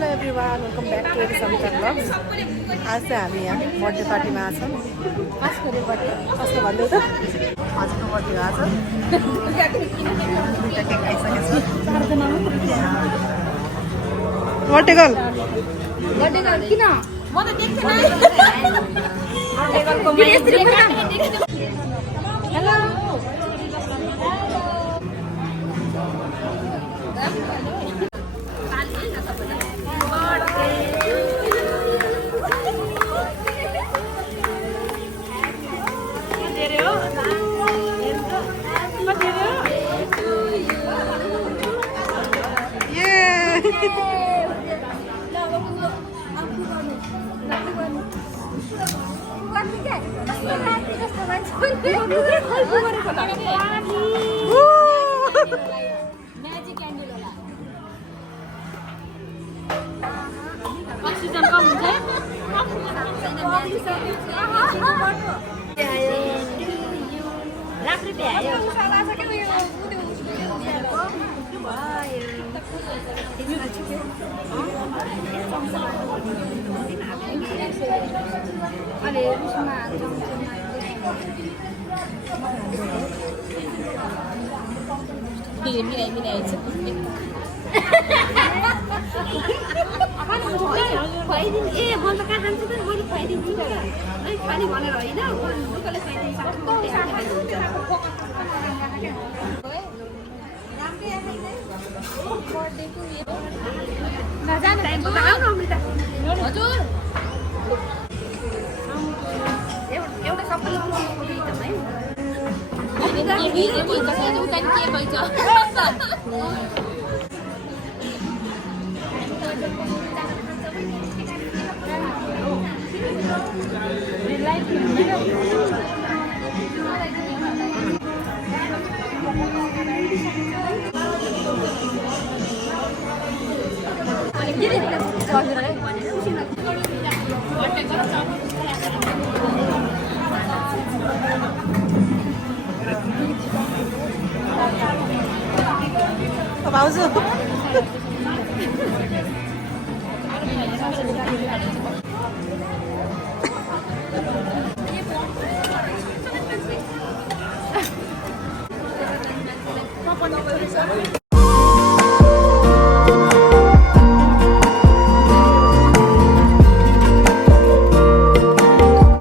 Hello everyone welcome back to Samita blogs. आज चाहिँ हामी यहाँ बर्थडे पार्टीमा आएको छौँ। कसको बर्थडे कस्तो भन्दै त हजुरको बर्थडे आज बर्थडे गर्ल किन म त देख्दैन हेलो भाउजू